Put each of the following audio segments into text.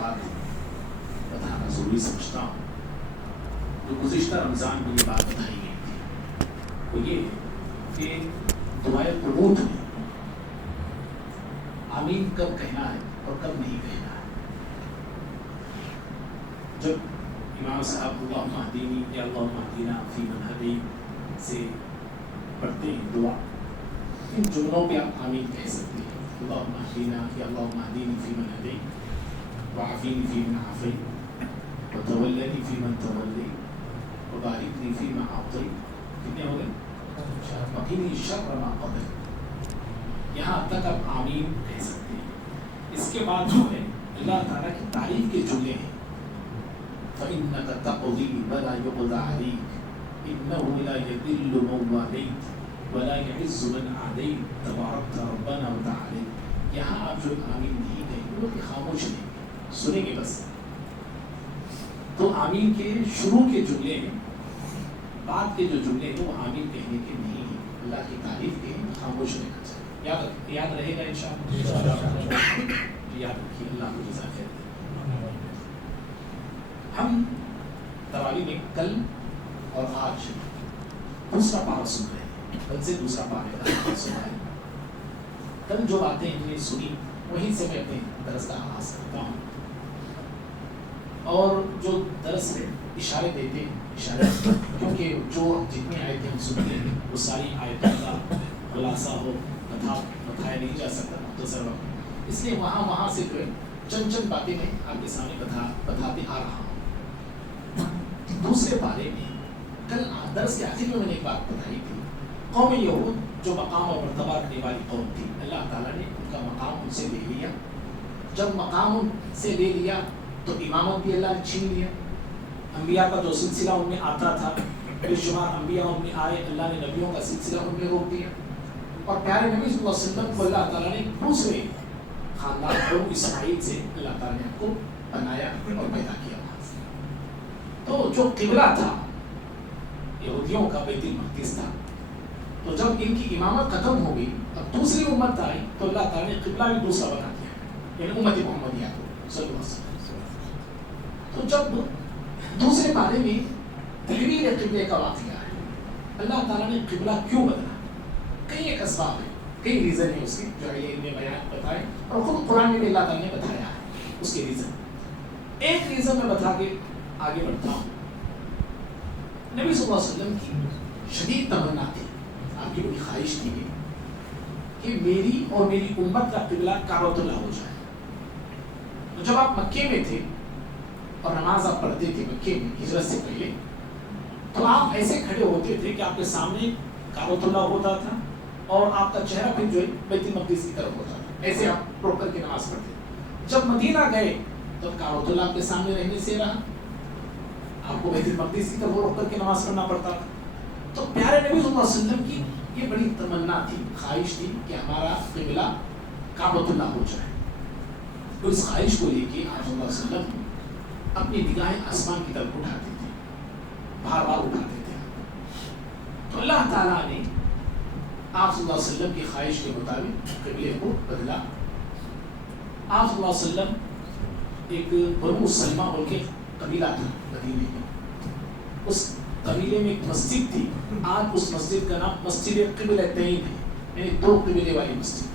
بات بتانا ضروری سمجھتا ہوں. جو گزشتہ رمضان میں یہ بات بتائی گئی تھی وہ یہ کہ دعائے قنوت میں آمین کب کہنا ہے اور کب نہیں کہنا ہے. جب امام صاحب اللہم اہدینی یا اللہم اہدینا فی من ہدیت سے پڑھتے ہیں دعا, ان جملوں پہ آپ آمین کہہ سکتے ہیں. اللہم اہدینا یا اللہم اہدینی فی من ہدیت وعافینی فی من عافیت وتولنی فی من تولیت وبارک لی فی ما اعطیت. کتنے ہو گئے؟ وقینی شر ما قضیت. یہاں تک آپ آمین کہہ سکتے ہیں. اس کے بعد جو ہے اللہ تعالیٰ کی تعریف کے جملے ہیں. فَإِنَّكَ تَقْضِي وَلَا يُقْضَى عَلَيْكَ إِنَّهُ لَا يَذِلُّ مَن وَالَيْتَ وَلَا يَعِزُّ مَنْ عَادَيْتَ تَبَارَكْتَ رَبَّنَا وَتَعَالَيْتَ. یہاں آپ جو آمین نہیں کہیں گے کہ خاموش رہیں گے, سنیں گے بس. تو آمین کے شروع کے جملے ہیں, بعد کے جو جملے ہیں وہ آمین کہنے کے نہیں ہیں. اللہ کی تعریف کے خاموش رہنا چاہیے. یاد رہے گا انشاءاللہ. یاد رکھیے. اللہ کو جزا خیر. ہم تراویح میں کل اور آج دوسرا پارہ سن رہے ہیں. کل سے دوسرا پارہ سنا ہے. کل جو باتیں ہم نے سنی وہیں سے میں اپنے درس کا آغاز کرتا ہوں, اور جو درس ہے اشارے دیتے ہیں, اشارے کیونکہ جو جتنی آیتیں ہم سنتے ہیں وہ ساری آیتوں کا خلاصہ ہو بتایا نہیں جا سکتا مختصر وقت, اس لیے وہاں سے جو ہے چند باتیں میں آپ کے سامنے بتاتے آ رہا ہوں. دوسرے پارے میں کل درس کے آخر میں نے ایک بات بتائی تھی. قوم یہود جو مقام اور مرتبہ رکھنے والی قوم تھی, اللہ تعالیٰ نے ان کا مقام ان سے لے لیا. جب مقام ان سے لے لیا تو امامت بھی اللہ نے چھین لیا. انبیاء کا جو سلسلہ ان میں آتا تھا, بے شمار انبیاء ان میں آئے, اللہ نے نبیوں کا سلسلہ ان میں روک دیا. اور پیارے نبی صلی اللہ علیہ وسلم کو اللہ تعالیٰ نے دوسرے خاندان بنو اسماعیل سے اللہ تعالیٰ نے آپ کو بنایا اور پیدا کیا. تو جو قبلہ تھا یہودیوں کا بیت المقدس تھا, تو جب ان کی امامت ختم ہو گئی اب دوسری امت آئی تو اللہ تعالیٰ نے قبلہ بھی دوسرا بنا دیا, یعنی امت محمدیہ کو صلی اللہ علیہ وسلم. تو جب دوسرے بارے میں تحویل قبلے کا واقعہ ہے, اللہ تعالیٰ نے قبلہ کیوں بدلا, کئی ایک اسباب ہیں, کئی ریزن ہیں اس کے جو ہے یہ بیان بتائے, اور خود قرآن میں بھی اللہ تعالیٰ نے بتایا ہے اس کے ریزن. ایک ریزن میں بتا کے آگے بڑھتا ہوں. نبی صلی اللہ علیہ وسلم کی شدید تمنا تھی, آپ کی بڑی خواہش تھی کہ میری اور میری امت کا قبلہ کعبۃ اللہ ہو جائے. تو جب آپ مکے میں تھے اور نماز آپ پڑھتے تھے مکے میں ہجرت سے پہلے, تو آپ ایسے کھڑے ہوتے تھے کہ آپ کے سامنے کعبۃ اللہ ہوتا تھا اور آپ کا چہرہ پھر جو ہے بیت المقدس کی طرف ہوتا تھا. ایسے آپ روک کر کے نماز پڑھتے. جب مدینہ گئے تو کعبۃ اللہ آپ کے سامنے رہنے سے رہا, آپ کو بیت المقدس کی طرف روک کر کے نماز پڑھنا پڑتا تھا. تو پیارے نبی صلی اللہ علیہ وسلم کی یہ بڑی تمنا تھی, خواہش تھی کہ ہمارا قبلہ کعبۃ اللہ ہو جائے. تو اس خواہش کو لے کے آپ صلی اللہ علیہ وسلم اپنی نگاہیں آسمان کی طرف اٹھاتے تھے, بار بار اٹھاتے تھے. تو اللہ تعالیٰ نے آپ صلی اللہ علیہ وسلم کی خواہش کے مطابق قبلے کو بدلا. آپ صلی اللہ علیہ وسلم ایک بنو سلمہ بول کے قبیلہ تھا مدینے میں, اس قبیلے میں ایک مسجد تھی. آج اس مسجد کا نام مسجد قبلتین ہے, یعنی دو قبیلے والی مسجد.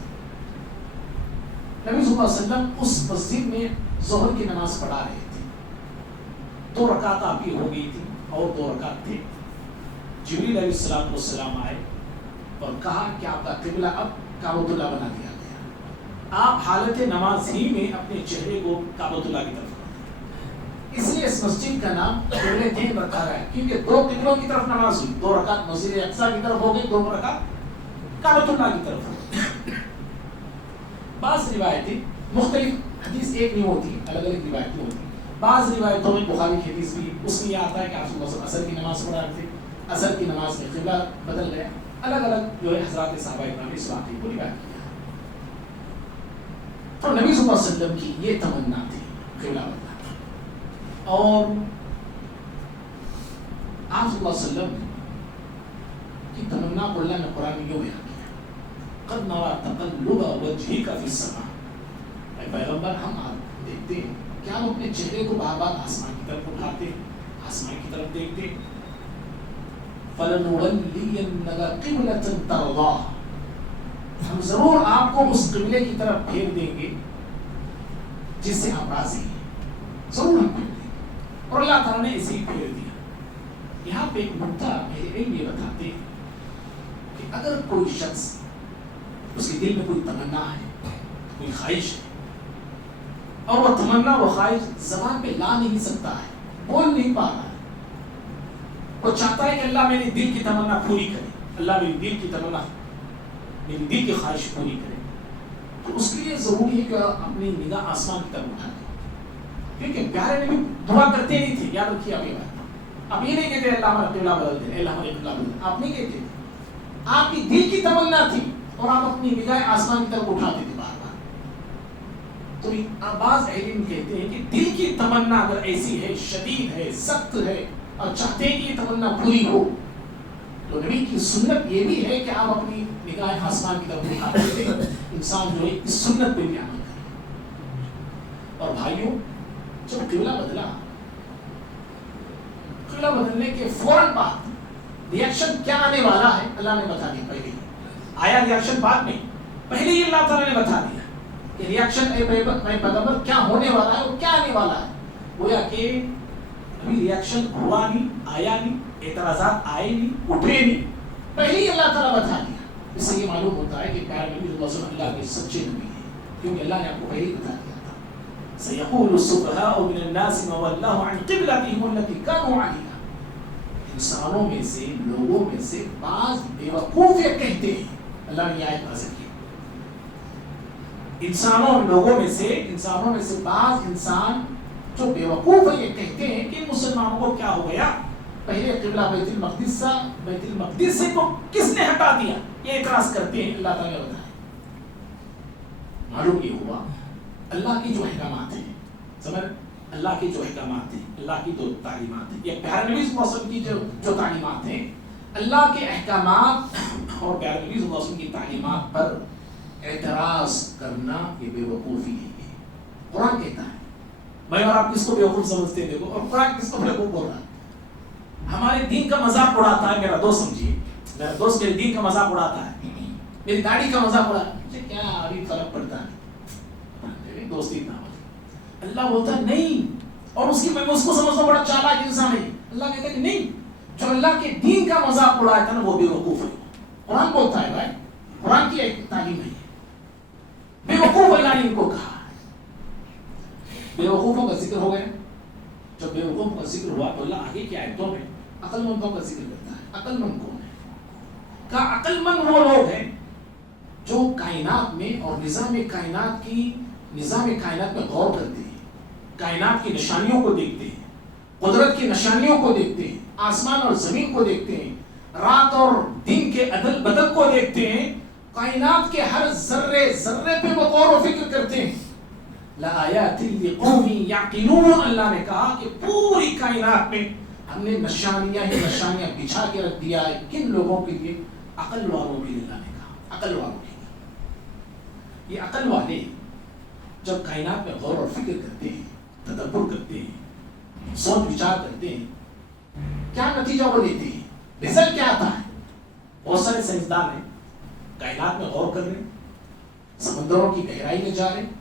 نبی صلی اللہ علیہ وسلم اس مسجد میں ظہر کی نماز پڑھا رہے تھے. 2 رکعت آپ کی ہو گئی تھی اور 2 رکعت تھے. جبریل علیہ السلام آئے اور کہا کہ آپ کا قبلہ اب کعبۃ اللہ بنا دیا گیا. آپ حالت نماز ہی میں اپنے چہرے کو کعبۃ اللہ کی طرف, اس لیے اس مسجد کا نام قبلتین رکھا گیا, کیونکہ 2 قبلوں کی طرف نماز ہوئی. 2 رکعت مسجد اقصی کی طرف ہو گئی, 2 رکعت کعبۃ اللہ کی طرف ہو گئی. بعض روایتیں مختلف, حدیث ایک نہیں ہوتی, الگ الگ روایتیں ہوتی. بعض روایتوں میں بخاری کی حدیث بھی اس میں یہ آتا ہے کہ آپ صلی اللہ علیہ وسلم عصر کی نماز پڑھا رہے تھے, عصر کی نماز میں قبلہ بدل گیا. الگ الگ جو ہے حضرات صحابہ کرام نے اس واقعے کو روایت کیا. تو نبی صلی اللہ علیہ وسلم کی یہ تمنا تھی قبلہ بدلا. اور آپ صلی اللہ علیہ وسلم کی تمنا کو اللہ نے قرآن میں یوں بیان کیا, قد نرى تقلب وجهك في السماء. اے پیغمبر, ہم دیکھتے ہیں کہ ہم اپنے چہرے کو بار بار آسمان کی طرف اٹھاتے ہیں, آسمان کی طرف دیکھتے ہیں. فَلَنُوَلِّيَنَّكَ قِبْلَةً تَرْضَاهَا, ہم ضرور آپ کو اس قبلے کی طرف پھیر دیں گے جس سے آپ راضی ہیں, ضرور ہم پھیر دیں گے. اور اللہ تعالیٰ نے اسے ہی پھیر دیا. یہاں پہ ایک نقطہ میرے علم یہ بتاتے ہیں کہ اگر کوئی شخص اس کے دل میں کوئی تمنا ہے, کوئی خواہش ہے, اور وہ تمنا وہ خواہش زبان پہ لا نہیں سکتا ہے, بول نہیں پا رہا ہے, وہ چاہتا ہے کہ اللہ میرے دل کی تمنا پوری کرے, اللہ میری دل کی تمنا, میری دل کی خواہش پوری کرے, تو اس کے لیے ضروری ہے کہ اپنی نگاہ آسمان کی طرف اٹھا دے. کیونکہ پیارے نبی دعا کرتے نہیں تھے, یاد رکھیے آپ یہ بات. آپ یہ نہیں کہتے اللہ ہمارا قبلہ بدل دے, اللہ ہمارا قبلہ بدل دے, آپ نہیں کہتے تھے. آپ کی دل کی تمنا تھی اور آپ اپنی نگاہ آسمان کی طرف اٹھاتے تھے بار بار. تو بعض علم کہتے ہیں کہ دل کی تمنا اگر ایسی ہے, شدید ہے, سخت ہے, اور چاہتے ہیں کہ یہ تمنا پوری ہو, تو نبی کی سنت یہ بھی ہے کہ آپ اپنی نگاہ آسمان کی طرف اٹھاتے تھے. انسان جو ہے اس سنت پہ بھی عمل کرے. اور بھائیوں, جب قبلہ بدلا, قبلہ بدلنے کے فوراً بعد ریاکشن کیا آنے والا ہے اللہ نے بتا دیا. پہلے آیا ریاکشن بعد میں, پہلے ہی اللہ تعالیٰ نے بتا دیا کہ ریاکشن اے پیغمبر کیا ہونے والا ہے اور کیا آنے والا ہے. گویا کہ ابھی ریاکشن ہوا نہیں, آیا نہیں, اعتراضات آئے نہیں, اٹھے نہیں, پہلے ہی اللہ تعالیٰ بتا دیا. اس سے یہ معلوم ہوتا ہے کہ پیارے نبی صلی اللہ علیہ وسلم اللہ کے سچے نبی ہیں, کیونکہ اللہ نے آپ کو پہلے ہی بتا دیا تھا. سَيَقُولُ السُّفَهَاءُ مِنَ النَّاسِ مَا وَلَّاهُمْ عَنْ قِبْلَتِهِمُ الَّتِي كَانُوا عَلَيْهَا. انسانوں میں سے, لوگوں میں سے بعض بیوقوف یہ کہتے ہیں, اللہ نے یہ آیت نازل کی, انسانوں میں سے بعض انسان جو بیوقوف ہے یہ کہتے ہیں کہ مسلمانوں کو کیا ہو گیا, پہلے قبلہ بیت المقدس سے کو کس نے ہٹا دیا, یہ اعتراض کرتے ہیں. اللہ تعالیٰ نے بتایا, معلوم یہ ہوا اللہ کی جو احکامات ہیں, سمجھ, اللہ کی جو احکامات ہیں, اللہ کی جو تعلیمات ہیں, یہ پیارے نبی صلی اللہ علیہ وسلم کی جو تعلیمات ہیں, اللہ کے احکامات اور پیارے نبی صلی اللہ علیہ وسلم کی تعلیمات پر اعتراض کرنا یہ بے وقوفی ہے. قرآن کہتا ہے, میں اور آپ کس کو بیوقوف سمجھتے ہیں دیکھو, اور قرآن کس کو بیوقوف بول رہا ہے. ہمارے دین کا مذاق اڑاتا ہے میرا دوست, سمجھیے میرا دوست میرے دین کا مذاق اڑاتا ہے, میری داڑھی کا مذاق اڑاتا ہے, مجھے کیا ابھی فرق پڑتا ہے, دوستی اتنا. اللہ بولتا ہے نہیں, اور اس کو سمجھنا بڑا چالاک انسان ہے. اللہ کہتا ہے کہ نہیں, جو اللہ کے دین کا مذاق اڑاتا ہے نا وہ بے وقوف ہے. قرآن بولتا ہے بھائی, قرآن کی ایک تعلیم ہے, بے وقوف اللہ نے ان کو کہا. بے وقوفوں کا ذکر ہو گیا. جب بے وقوفوں کا ذکر ہوا تو اللہ آگے کی آیتوں میں عقل مندوں کا ذکر کرتا ہے. عقل مند کون ہے؟ کہا عقل مند وہ لوگ ہیں جو کائنات میں اور نظام کائنات میں غور کرتے ہیں, کائنات کی نشانیوں کو دیکھتے ہیں, قدرت کی نشانیوں کو دیکھتے ہیں, آسمان اور زمین کو دیکھتے ہیں, رات اور دن کے عدل بدل کو دیکھتے ہیں, کائنات کے ہر ذرے پہ وہ غور و فکر کرتے ہیں. لآیات لقوم یعقلون, اللہ نے کہا کہ پوری کائنات میں ہم نے نشانیاں بچھا کے رکھ دیا ہے. کن لوگوں کے لیے؟ عقل والوں کے لیے. اللہ نے کہا عقل والوں کے لیے. یہ عقل والے جب کائنات میں غور و فکر کرتے ہیں, تدبر کرتے ہیں, سوچ وچار کرتے ہیں, کیا نتیجہ وہ لیتے ہیں, رزلٹ کیا آتا ہے؟ بہت سارے سائنسدان ہیں کائنات میں غور کر رہے ہیں, سمندروں کی گہرائی میں جا رہے ہیں,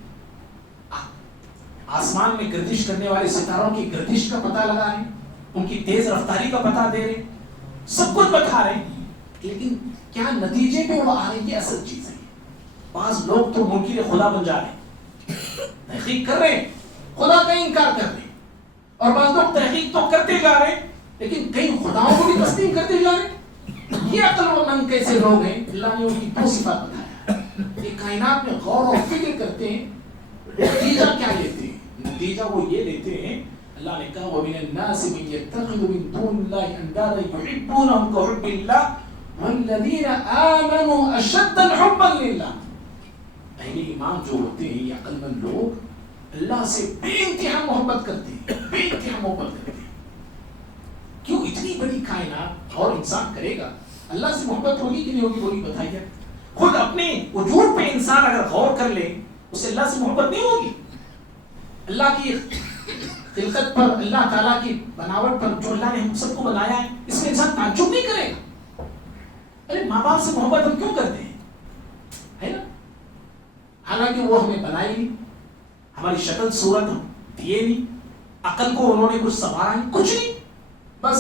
آسمان میں گردش کرنے والے ستاروں کی گردش کا پتہ لگا رہے ہیں, ان کی تیز رفتاری کا پتہ دے رہے ہیں, سب کچھ بتا رہے ہیں, لیکن کیا نتیجے پہ وہ آ رہی ہے اصل چیز ہے. بعض لوگ تو منکر خدا بن جا رہے ہیں, تحقیق کر رہے ہیں, خدا کا انکار کر رہے ہیں, اور بعض لوگ تحقیق تو کرتے جا رہے ہیں لیکن کئی خداؤں کو بھی تسلیم کرتے جا رہے ہیں. یہ عقل و مند کیسے لوگ ہیں؟ اللہ نے ان کی دو صفات بتایا. یہ کائنات میں غور و فکر کرتے ہیں, نتیجہ کیا لیتے ہیں؟ نتیجہ وہ یہ لیتے ہیں, اللہ نے کہا وَمِنَ النَّاسِ مَن يَتَّخِذُ مِن دُونِ اللَّهِ أَندَادًا يُحِبُّونَهُمْ كَحُبِّ اللَّهِ وَالَّذِينَ آمَنُوا أَشَدَّ حُبًّا لِلَّهِ. اہل ایمان جو ہوتے ہیں, یہ عقل مند لوگ اللہ سے بے انتہا محبت کرتے ہیں, بے انتہا محبت کرتے ہیں. کیوں؟ اتنی بڑی کائنات اور انسان کرے گا, اللہ سے محبت ہوگی کہ نہیں ہوگی؟ وہی بتائیے. خود اپنے وجود پہ انسان اگر غور کر لے, اسے اللہ سے محبت نہیں ہوگی. اللہ کی خلقت پر، اللہ تعالیٰ کی بناوٹ پر جو اللہ نے ہم سب کو بنایا ہے، اس میں انسان تعجب نہیں کرے گا؟ ارے ماں باپ سے محبت ہم کیوں کرتے ہیں، ہے نا؟ حالانکہ وہ ہمیں بنائی نہیں، ہماری شکل صورت ہم دیے نہیں، عقل کو انہوں نے کچھ سنوارا نہیں، کچھ نہیں، بس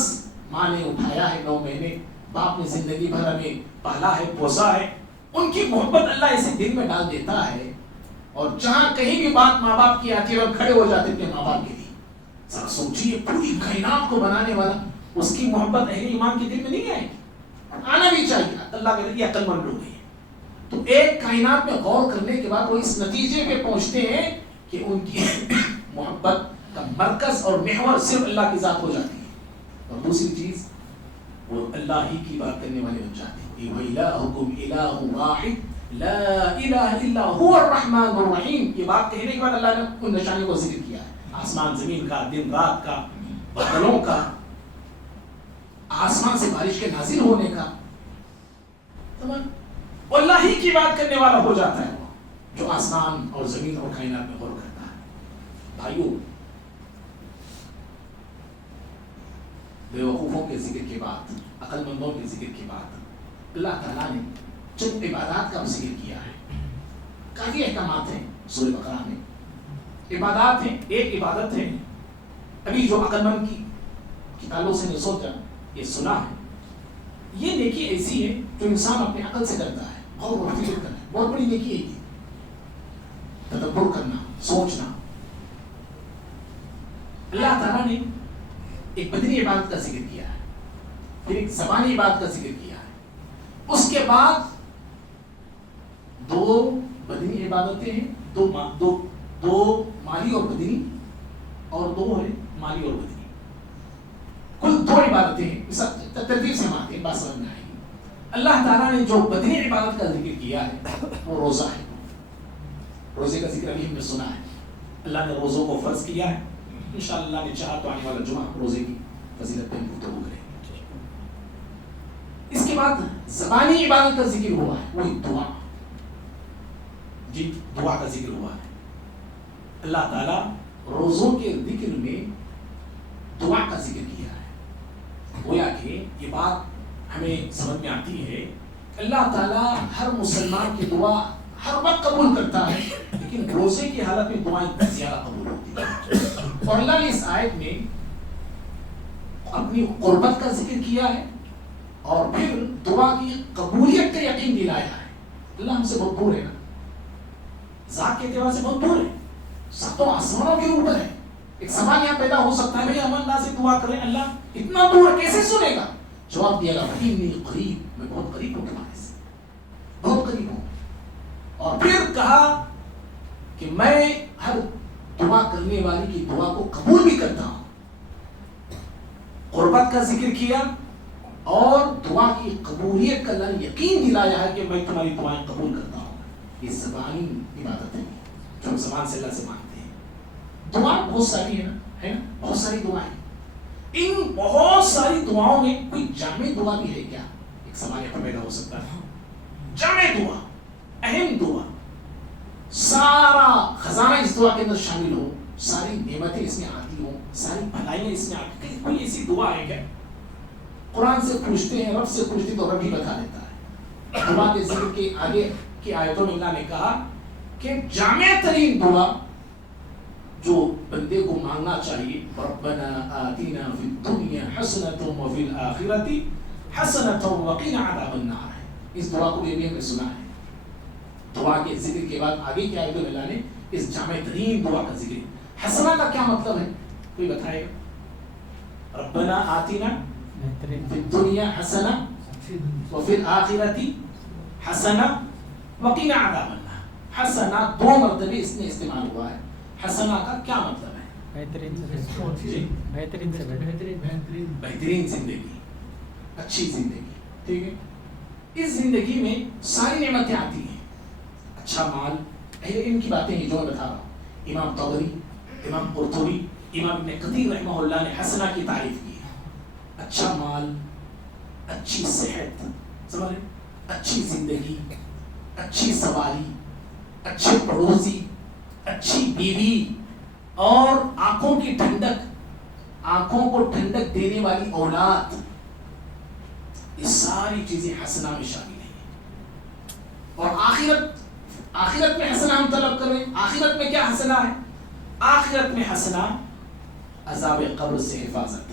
ماں نے اٹھایا ہے 9 مہینے، باپ نے زندگی بھر ہمیں پالا ہے، پوسا ہے، ان کی محبت اللہ اسے دل میں ڈال دیتا ہے، اور جہاں کہیں بھی بات ماں باپ کی آتی ہے اور کھڑے ہو جاتے اپنے ماں باپ کے لیے۔ ذرا سوچیے، پوری کائنات کو بنانے والا، اس کی محبت اہل ایمان کے دل میں نہیں آئے گی؟ آنا بھی چاہیے، اللہ کے لیے عقل مند لوگ ہیں۔ تو ایک کائنات میں غور کرنے کے بعد وہ اس نتیجے پہ پہنچتے ہیں کہ ان کی محبت کا مرکز اور محور صرف اللہ کی ذات ہو جاتی ہے، اور دوسری چیز وہ اللہ ہی کی بات کرنے والے بن جاتے ہیں۔ وَإِلَٰهُكُمْ إِلَٰهٌ وَاحِدٌ لَا إِلَٰهَ إِلَّا هُوَ الرَّحْمَٰنُ الرَّحِيمُ۔ یہ بات کہنے کے بعد اللہ نے ان نشانیوں کو ذکر کیا ہے، آسمان زمین کا، دن رات کا، بادلوں کا، آسمان سے بارش کے نازل ہونے کا، اللہ ہی کی بات کرنے والا ہو جاتا ہے وہ، جو آسمان اور زمین اور کائنات میں غور کرتا ہے۔ بھائیوں، بے وقوفوں کے ذکر کے بعد، عقل مندوں کے ذکر کے بعد، اللہ تعالیٰ نے چند عبادات کا ذکر کیا ہے۔ کافی احکامات ہیں سورہ بقرہ میں، عبادات ہیں۔ ایک عبادت ہے، ابھی جو عقل مند کی کتابوں سے نے سوچا، یہ سنا ہے، یہ نیکی ایسی ہے جو انسان اپنے عقل سے کرتا ہے، غور و فکر کرنا ہے، بہت بڑی نیکی ہے یہ، تدبر کرنا، سوچنا۔ اللہ تعالیٰ نے ایک بدنی عبادت کا ذکر کیا ہے، پھر ایک زبانی عبادت کا ذکر کیا ہے، اس کے بعد 2 بدنی عبادتیں ہیں، دو مالی اور بدنی، اور 2 ہے مالی اور بدنی، کل 2 عبادتیں ہیں۔ اس ترتیب سے ہم آتے ہیں، بات سمجھ میں آئے گی۔ اللہ تعالیٰ نے جو بدنی عبادت کا ذکر کیا ہے وہ روزہ ہے۔ روزے کا ذکر ابھی ہم نے سنا ہے، اللہ نے روزوں کو فرض کیا ہے، انشاءاللہ اللہ نے چاہا تو آنے والا جمعہ روزے کی فضیلت پہ گفتگو کریں گے۔ اس کے بعد زبانی عبادت کا ذکر ہوا ہے، وہی دعا، جی دعا کا ذکر ہوا ہے۔ اللہ تعالیٰ روزوں کے ذکر میں دعا کا ذکر کیا ہے، گویا کہ یہ بات ہمیں سمجھ میں آتی ہے، اللہ تعالیٰ ہر مسلمان کی دعا ہر وقت قبول کرتا ہے، لیکن روزے کی حالت میں دعائیں زیادہ قبول ہوتی ہیں۔ اور اللہ نے اس آیت میں اپنی قربت کا ذکر کیا ہے، اور پھر دعا کی قبولیت کا یقین دلایا ہے۔ اللہ ہم سے بہت دور ہے نا، ذات کے اعتبار سے بہت دور ہے، ساتوں آسمانوں کے اوپر ہے۔ ایک سوال یہاں پیدا ہو سکتا ہے، بھئی ہم اللہ سے دعا کریں، اللہ اتنا دور کیسے سنے گا؟ جواب دیا گا، انی قریب، میں بہت قریب ہوں تمہارے سے، بہت قریب ہوں۔ اور پھر کہا کہ میں ہر دعا کرنے والی کی دعا کو قبول بھی کرتا ہوں۔ قربت کا ذکر کیا اور دعا کی قبولیت کا اللہ نے یقین دلایا ہے کہ میں تمہاری دعائیں قبول کرتا ہوں۔ یہ زبانی عبادت ہے جو ہم زبان سے اللہ سے مانگتے ہیں۔ دعا بہت ساری ہے نا، بہت ساری دعائیں، ان بہت ساری دعاؤں میں کوئی جامع دعا بھی ہے کیا؟ ایک سوال یہاں پیدا ہو سکتا ہے، جامع دعا، اہم دعا، سارا خزانہ اس دعا کے اندر شامل ہو، ساری نعمتیں اس میں آتی ہوں، ساری بھلائیاں اس میں آتی ہیں، کوئی ایسی دعا ہے کیا؟ قرآن سے پوچھتے ہیں، رب سے پوچھتے تو رب ہی بتا دیتا ہے۔ دعا کے ذکر کے آگے کی آیتوں میں اللہ نے کہا کہ جامع ترین دعا جو بندے کو مانگنا چاہیے، ربنا آتنا فی الدنیا حسنۃ وفی الآخرۃ حسنۃ وقنا عذاب النار ہے۔ اس دعا کو بھی ہم نے سنا ہے۔ دعا کے ذکر کے بعد آگے کی آیتوں میں اللہ نے اس جامع ترین دعا کا ذکر، حسنہ کا کیا مطلب ہے کوئی بتائے گا؟ ربنا آتنا فی الدنیا حسنہ وفی الآخرۃ حسنہ وقنا عذاب النار۔ حسنہ 2 مرتبہ اس میں استعمال ہوا ہے۔ حسنہ کا کیا مطلب ہے؟ بہترین زندگی، اچھی زندگی، ٹھیک ہے۔ اس زندگی میں ساری نعمتیں آتی ہیں، اچھا مال، ان کی باتیں ہیں جو میں بتا رہا ہوں۔ امام طبری، امام قرطبی، امام ابن کثیر رحمہ اللہ نے حسنہ کی تعریف کی ہے، اچھا مال، اچھی صحت، سمجھ، اچھی زندگی، اچھی سواری، اچھے پڑوسی، اچھی بیوی اور آنکھوں کی ٹھنڈک، آنکھوں کو ٹھنڈک دینے والی اولاد، یہ ساری چیزیں حسنہ میں شامل ہیں. اور آخرت میں حسنہ ہم طلب کر رہے ہیں. آخرت میں کیا حسنہ ہے؟ آخرت میں حسنہ عذاب قبر سے حفاظت.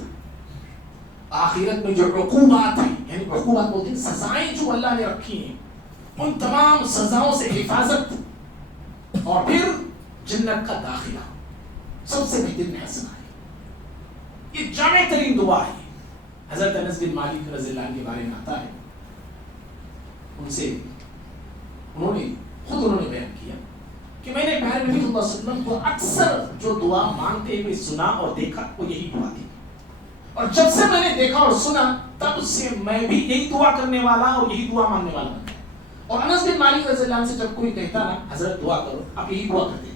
آخرت میں جو عقوبات ہیں، یعنی عقوبات بولتے ہیں سزائیں جو اللہ نے رکھی ہیں، ان تمام سزاؤں سے حفاظت، اور پھر جنت کا داخلہ سب سے بہترین حسنہ ہے. یہ جامع ترین دعا ہے. حضرت انس بن مالک رضی اللہ عنہ کے بارے میں آتا ہے، انہوں نے بیان کیا کہ میں نے پیارے نبی صلی اللہ علیہ وسلم کو اکثر جو دعا مانگتے ہوئے سنا اور دیکھا وہ یہی دعا تھی. اور جب سے میں نے دیکھا اور سنا تب سے میں بھی یہی دعا کرنے والا اور یہی دعا مانگنے والا بن گیا. اور انس بن مالک رضی اللہ عنہ سے جب کوئی کہتا نا حضرت دعا کرو، آپ یہی دعا کرتے تھے.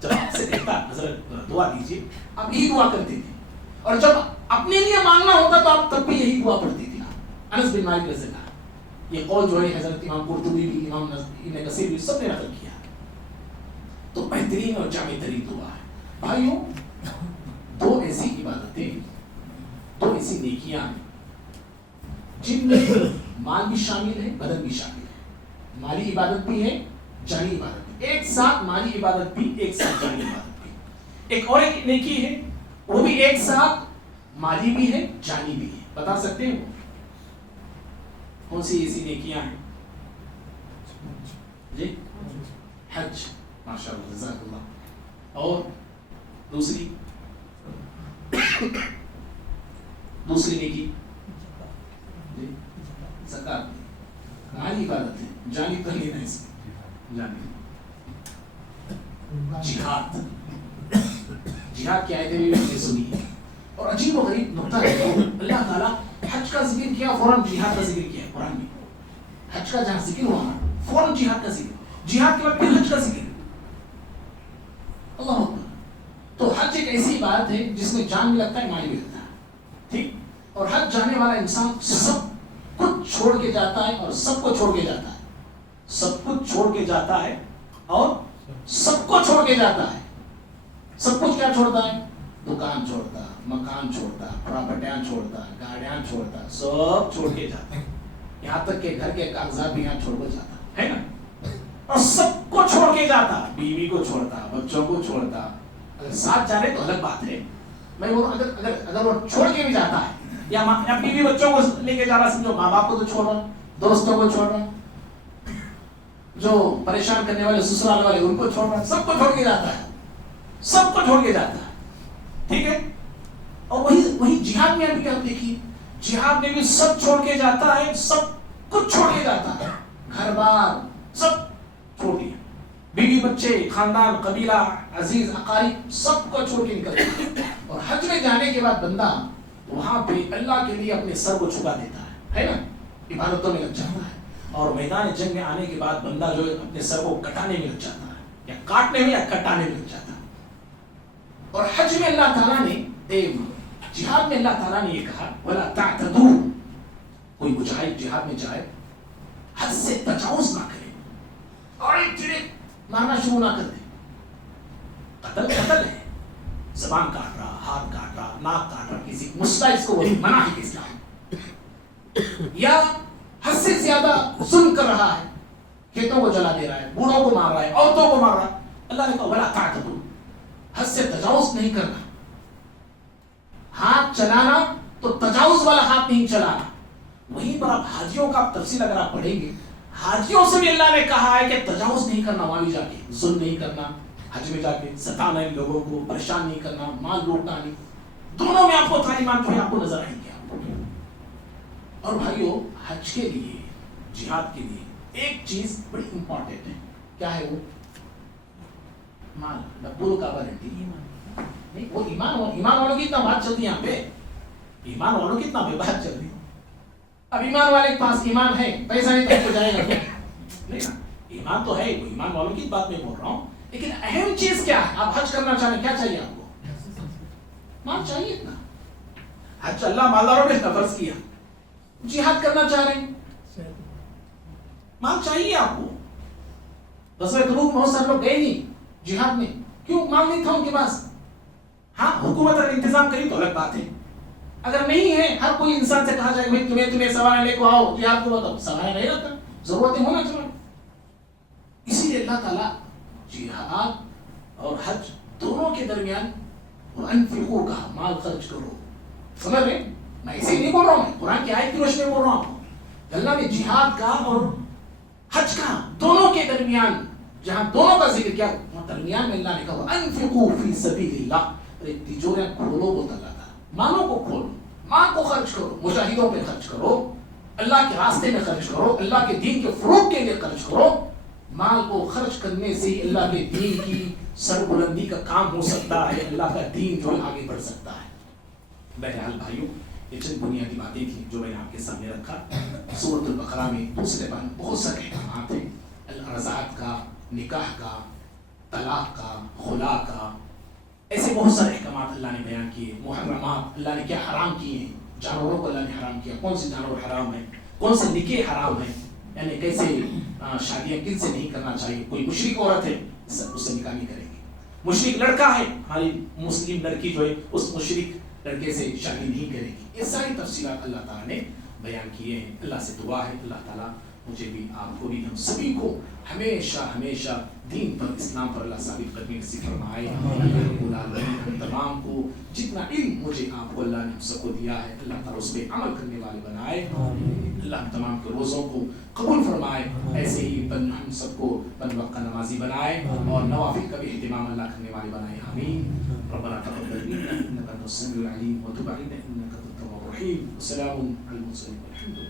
جب آپ سے کہتا حضرت دعا دیجیے، آپ یہی دعا کرتے تھے. اور جب اپنے لیے مانگنا ہوتا تو آپ تب بھی یہی دعا پڑھتے تھے. انس بن مالک رضی اللہ. یہ قول جو ہے حضرت امام قرطبی بھی، امام ابن کثیر بھی سب نے نقل کیا. تو بہترین اور جامع ترین دعا ہے. بھائیوں، دو ایسی عبادتیں، دو ایسی نیکیاں ہیں جن میں مال بھی شامل ہے، بدن بھی شامل ہے. مالی عبادت بھی ہے، جانی عبادت بھی. ایک ساتھ مالی عبادت بھی، ایک ساتھ جانی عبادت بھی. ایک اور ایک نیکی ہے، وہ بھی ایک ساتھ مالی بھی ہے، جانی بھی ہے. بتا سکتے ہیں کون سی ایسی نیکیاں ہیں؟ جی حج، ماشاء اللہ، جزاک اللہ. اور دوسری نیکی جی زکات. مالی عبادت ہے، جانی تو نہیں. اس میں جانی جہاد کی آیتیں بھی میں نے سنی ہے. اور عجیب و غریب نقطہ ہے، اللہ تعالیٰ حج کا ذکر کیا فوراً جہاد کا ذکر کیا قرآن میں. حج کا جہاں ذکر ہوا فوراً جہاد کا ذکر، جہاد کے بعد پھر حج کا ذکر. اللہ اکبر. تو حج ایک ایسی بات ہے جس میں جان بھی لگتا ہے، مال بھی لگتا ہے. ٹھیک. اور حج جانے والا انسان سب کچھ چھوڑ کے جاتا ہے اور سب کو چھوڑ کے جاتا ہے. سب کچھ چھوڑ کے جاتا ہے اور سب کو چھوڑ کے جاتا ہے. سب کچھ کیا چھوڑتا ہے؟ دکان چھوڑتا، مکان چھوڑتا، پراپرٹیاں چھوڑتا، گاڑیاں چھوڑتا، سب چھوڑ کے جاتا. یہاں تک کہ گھر کے کاغذات بھی یہاں چھوڑ کر جاتا ہے نا. اور سب کو چھوڑ کے جاتا، بیوی کو چھوڑتا، بچوں کو چھوڑتا. اگر ساتھ جا رہے تو الگ بات ہے. میں وہ اگر وہ چھوڑ کے بھی جاتا ہے، یا بیوی بچوں کو لے کے جا رہا، سمجھو ماں باپ کو تو چھوڑ رہا، دوستوں کو چھوڑ رہا، جو پریشان کرنے والے سسرال والے ان کو چھوڑ رہا، سب کو چھوڑ کے جاتا ہے. سب کو چھوڑ کے جاتا ہے. ٹھیک ہے. اور وہی جہاد میں ابھی آپ دیکھیے، جہاد میں بھی سب چھوڑ کے جاتا ہے، سب کچھ چھوڑ کے جاتا ہے. گھر بار سب چھوڑ دیا، بیوی بچے، خاندان، قبیلہ، عزیز اقارب، سب کو چھوڑ کے نکلتا ہے. اور حج میں جانے کے بعد بندہ وہاں پہ اللہ کے لیے اپنے سر کو جھکا دیتا ہے نا، عبادتوں میں لگ جاتا ہے. اور میدان جنگ میں آنے کے بعد بندہ جو ہے اپنے سر کو کٹانے میں لگ جاتا ہے، یا کاٹنے میں یا کٹانے میں لگ جاتا ہے. اور حج میں اللہ تعالیٰ نے، جہاد میں اللہ تعالیٰ نے یہ کہا وَلَا تَعْتَدُوا، کوئی مجاہد جہاد میں جائے حد سے تجاوز نہ کرے اور ایک چڑے مارنا شروع نہ کر دے. قتل ہے، زبان کاٹ رہا، ہاتھ کاٹ رہا، ناک کاٹ رہا، کسی مسئلہ اس کو وہی منع ہے اسلام. یا حد سے زیادہ ظلم کر رہا ہے، کھیتوں کو جلا دے رہا ہے، بوڑھوں کو مار رہا ہے، عورتوں کو مار رہا ہے. اللہ نے کہا وَلَا تَعْتَدُوا، حد سے تجاوز نہیں کرنا. ہاتھ چلانا تو تجاوز والا ہاتھ نہیں چلانا. وہیں پر آپ حاجیوں کا تفصیل اگر آپ پڑھیں گے، حاجیوں سے بھی اللہ نے کہا ہے کہ تجاوز نہیں کرنا، وہاں بھی جا کے ظلم نہیں کرنا، حج میں جا کے ستانا لوگوں کو، پریشان نہیں کرنا، مال لوٹنا نہیں. دونوں میں آپ کو تعلیمات جو ہے آپ کو نظر آئیں گے. اور بھائیو، حج کے لیے، جہاد کے لیے ایک چیز بڑی امپورٹنٹ ہے. کیا ہے وہ؟ مال. ڈبو کا وارنٹی نہیں، وہ ایمان والوں کی اتنا بات چلتی ہے یہاں پہ. ایمان والوں کی اتنا بے بات چل رہی ہے. اب ایمان والے کے پاس ایمان ہے، پیسہ نہیں تو جائے گا نہیں نا. ایمان تو ہے، وہ ایمان والوں کی بات میں بول رہا ہوں. لیکن اہم چیز کیا ہے؟ آپ حج کرنا چاہ رہے ہیں، کیا چاہیے آپ کو؟ مال چاہیے اتنا. حج اللہ مالداروں نے فرض کیا. جہاد کرنا چاہ رہے ہیں، مال چاہیے آپ کو. غزوہ تبوک بہت سارے لوگ گئے نہیں جہاد میں، کیوں مانگنی تھا ان کے پاس؟ ہاں حکومت اگر انتظام کری تو الگ بات ہے، اگر نہیں ہے ہر کوئی انسان سے کہا جائے بھائی تمہیں سوارا لے کو آؤ، یہ آپ کو بتاؤ سوارا نہیں رہتا، ضرورتیں ہونا چاہیے. اسی لیے اللہ تعالیٰ جہاد اور حج دونوں کے درمیان انفقوا کہا، مال خرچ کرو. سمجھ رہے؟ میں اسے نہیں بول رہا ہوں، قرآن کی آیت کی روشنی میں بول رہا ہوں. اللہ نے جہاد کا اور حج کا دونوں کے درمیان جہاں دونوں کا ذکر کیا درمیان میں اللہ نے کہا انفقوا فی سبیل اللہ. تجوریاں کھولو بولتا اللہ تعالیٰ، مالوں کو کھولو، مال کو خرچ کرو، مجاہدوں پہ خرچ کرو، اللہ کے راستے میں خرچ کرو، اللہ کے دین کے فروغ کے لیے خرچ کرو. مال کو خرچ کرنے سے اللہ کے دین کی سربلندی کا کام ہو سکتا ہے، اللہ کا دین جو ہے آگے بڑھ سکتا ہے. بہرحال بھائیوں، یہ چند بنیادی باتیں تھیں جو میں نے آپ کے سامنے رکھا. سورۃ البقرہ میں دوسرے بار بہت سارے احکامات ہیں، الرضاعت کا، نکاح کا، طلاق کا، خلا کا، ایسے بہت سارے احکامات اللہ نے بیان کیے. محرمات اللہ نے کیا حرام کیے ہیں، جانوروں کو اللہ نے حرام کیا، کون سے جانور حرام ہیں، کون سے نکاح حرام ہیں، یعنی کیسے شادیاں کن سے نہیں کرنا چاہیے. کوئی مشرک عورت ہے اس سے نکاح نہیں کریں گے، مشرک لڑکا ہے ہماری مسلم لڑکی جو ہے اس مشرک لڑکے سے شادی نہیں کرے گی. یہ ساری تفصیلات اللہ تعالیٰ نے بیان کیے ہیں. اللہ سے دعا ہے اللہ تعالیٰ مجھے بھی آپ کو بھی ہم سبھی کو ہمیشہ ہمیشہ دین پر اسلام پر اللہ ثابت قدمی نصیب فرمائے. ہم تمام کو جتنا علم مجھے آپ کو اللہ نے ہم سب کو دیا ہے اللہ تعالیٰ اس پہ عمل کرنے والے بنائے. اللہ ہم تمام کے روزوں کو قبول فرمائے، ایسے ہی ہم سب کو پنج وقت کا نمازی بنائے اور نوافل کا بھی اہتمام اللہ کرنے والے بنائے. آمین. ربنا تقبل منا انك انت السميع العليم وتب علينا انك انت التواب الرحيم. وسلام على المرسلين والحمد لله.